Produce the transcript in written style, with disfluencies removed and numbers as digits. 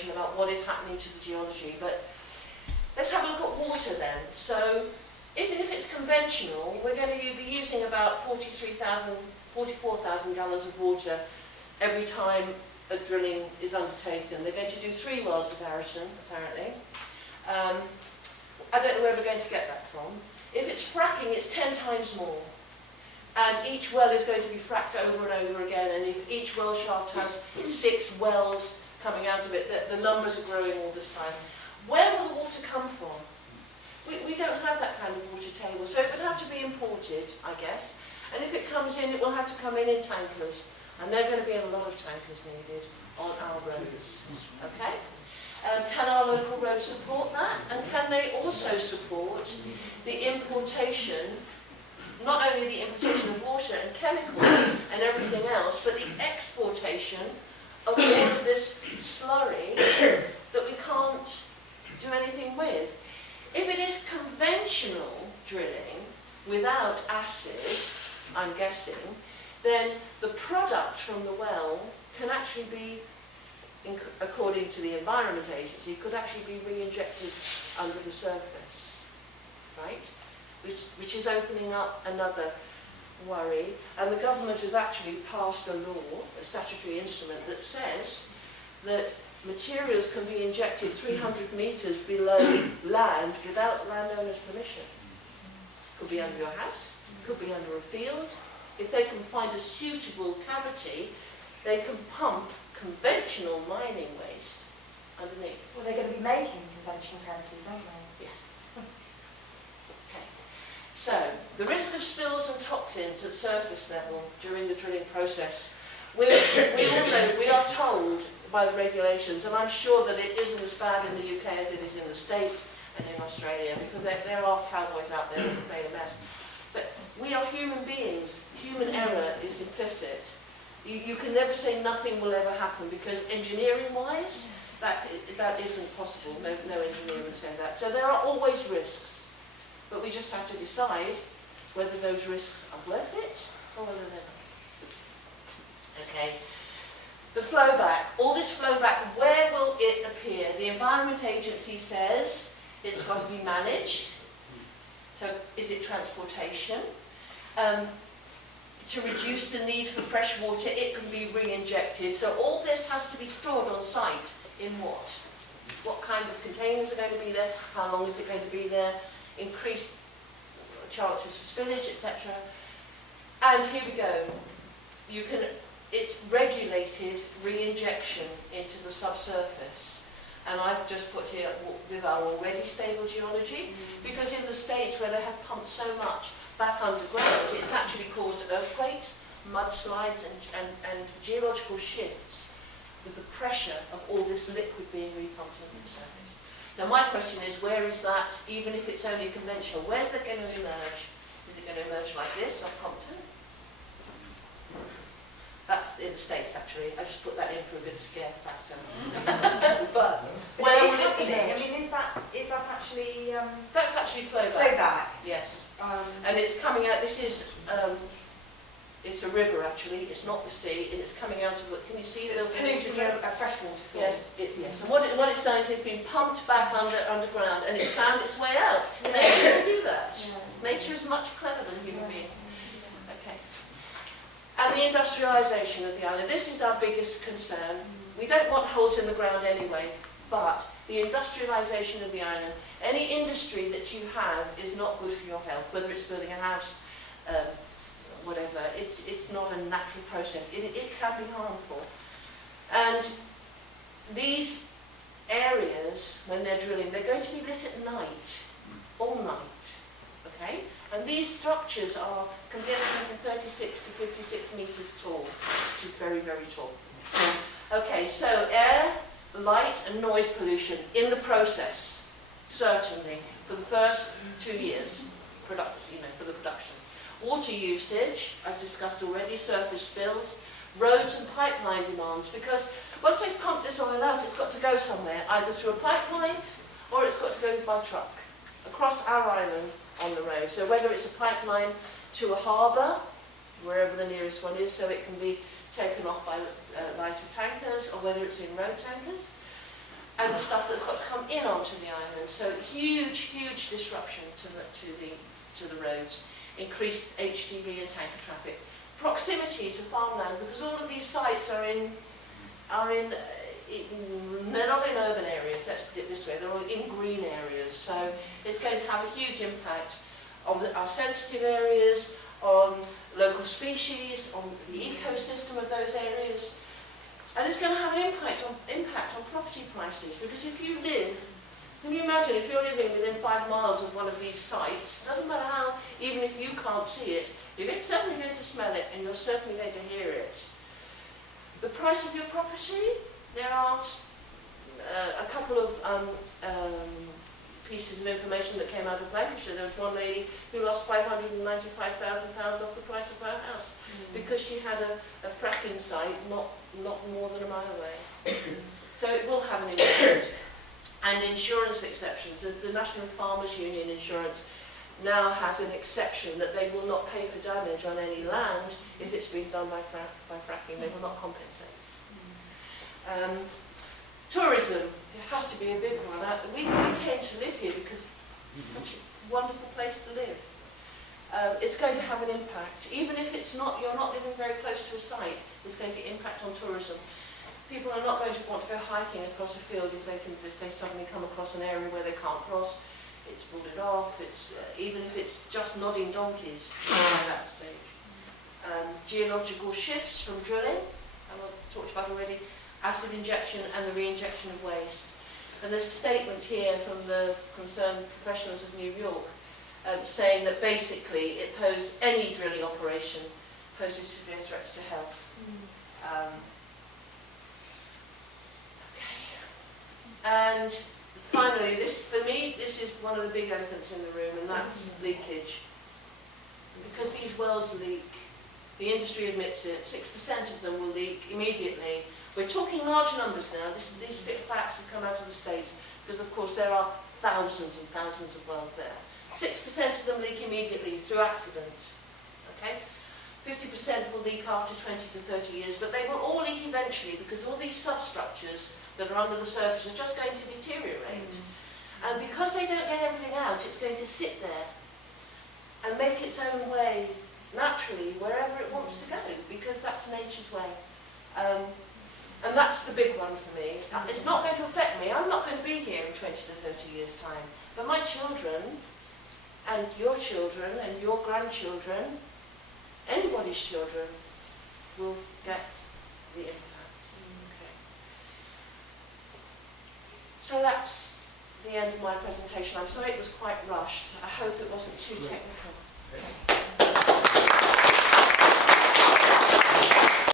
information about what is happening to the geology. But let's have a look at water then. So even if it's conventional, we're going to be using about 44,000 gallons of water every time a drilling is undertaken. They're going to do 3 wells at Arrington, apparently. I don't know where we're going to get that from. If it's fracking, it's 10 times more. And each well is going to be fracked over and over again, and if each well shaft has 6 wells coming out of it, the numbers are growing all this time. Where will the water come from? We don't have that kind of water table, so it would have to be imported, I guess. And if it comes in, it will have to come in tankers. And there are going to be a lot of tankers needed on our roads. Okay? Can our local roads support that? And can they also support the importation, not only the importation of water and chemicals and everything else, but the exportation of all of this slurry that we can't do anything with? If it is conventional drilling without acid, I'm guessing, then the product from the well can actually be, according to the Environment Agency, could actually be re-injected under the surface, right? Which is opening up another worry. And the government has actually passed a law, a statutory instrument, that says that materials can be injected 300 metres below land without landowner's permission. Could be under your house, could be under a field. If they can find a suitable cavity, they can pump conventional mining waste underneath. Well, they're going to be making conventional cavities, aren't they? Yes. Okay. So, the risk of spills and toxins at surface level during the drilling process. We all know, we are told by the regulations, and I'm sure that it isn't as bad in the UK as it is in the States and in Australia, because there are cowboys out there that have made a mess. But we are human beings. Human error is implicit. You can never say nothing will ever happen, because engineering-wise, that isn't possible. No engineer would say that. So there are always risks, but we just have to decide whether those risks are worth it or whether they're not. Okay. The flowback. All this flowback, where will it appear? The Environment Agency says it's got to be managed. So is it transportation? To reduce the need for fresh water, it can be re-injected. So all this has to be stored on site. In what? What kind of containers are going to be there? How long is it going to be there? Increased chances for spillage, etc. And here we go. It's regulated re-injection into the subsurface. And I've just put here with our already stable geology, because in the States where they have pumped so much back underground, it's actually caused earthquakes, mudslides and geological shifts with the pressure of all this liquid being repumped into the surface. Now my question is, where is that, even if it's only conventional, where's that going to emerge? Is it going to emerge like this, off Compton? That's in the States, actually. I just put that in for a bit of scare factor. But where will it be? I mean, is that actually? That's actually flowback. Flowback. Yes. And it's coming out. This is. It's a river, actually. It's not the sea, and it's coming out of. Can you see? So it's polluting a freshwater source. Yes. Yes. And what it's done is it's been pumped back underground, and it's found its way out. Nature will do that. Yeah. Nature is much clever than human beings. Okay. And the industrialisation of the island. This is our biggest concern. We don't want holes in the ground anyway, but the industrialisation of the island, any industry that you have is not good for your health, whether it's building a house, whatever. It's not a natural process. It can be harmful. And these areas, when they're drilling, they're going to be lit at night, all night. Okay? And these structures can be anything from 36 to 56 metres tall, which is very, very tall. Okay, so air, light and noise pollution in the process, certainly, for the first 2 years, for the production. Water usage, I've discussed already, surface spills, roads and pipeline demands, because once they've pumped this oil out, it's got to go somewhere, either through a pipeline or it's got to go by truck across our island on the road. So whether it's a pipeline to a harbour, wherever the nearest one is, so it can be taken off by lighter tankers, or whether it's in road tankers. and the stuff that's got to come in onto the island. So huge disruption to the roads, increased HGV and tanker traffic. Proximity to farmland, because all of these sites are in they're not in urban areas, let's put it this way, they're all in green areas, so it's going to have a huge impact on our sensitive areas, on local species, on the ecosystem of those areas, and it's going to have an impact on property prices, because if you live, can you imagine if you're living within 5 miles of one of these sites, doesn't matter how, even if you can't see it, you're certainly going to smell it and you're certainly going to hear it. The price of your property, there are a couple of pieces of information that came out of Lancashire. There was one lady who lost £595,000 off the price of her house because she had a fracking site not more than a mile away. So it will have an impact. And insurance exceptions. The National Farmers Union insurance now has an exception that they will not pay for damage on any land if it's been done by fracking. They will not compensate. Tourism, it has to be a big one. We came to live here because it's such a wonderful place to live. It's going to have an impact. Even if you're not living very close to a site, it's going to impact on tourism. People are not going to want to go hiking across a field if they suddenly come across an area where they can't cross. It's boarded off. Even if it's just nodding donkeys by that stage. Geological shifts from drilling, I've talked about already. Acid injection and the re-injection of waste. And there's a statement here from the concerned professionals of New York saying that basically any drilling operation poses severe threats to health. And finally, for me, this is one of the big elephants in the room, and that's leakage. Because these wells leak, the industry admits it, 6% of them will leak immediately. We're talking large numbers now. These facts have come out of the States, because of course there are thousands and thousands of wells there. 6% of them leak immediately through accident. Okay? 50% will leak after 20 to 30 years, but they will all leak eventually, because all these substructures that are under the surface are just going to deteriorate. And because they don't get everything out, it's going to sit there and make its own way naturally wherever it wants to go, because that's nature's way. And that's the big one for me. It's not going to affect me. I'm not going to be here in 20 to 30 years' time. But my children, and your grandchildren, anybody's children, will get the impact. Okay. So that's the end of my presentation. I'm sorry it was quite rushed. I hope it wasn't too technical.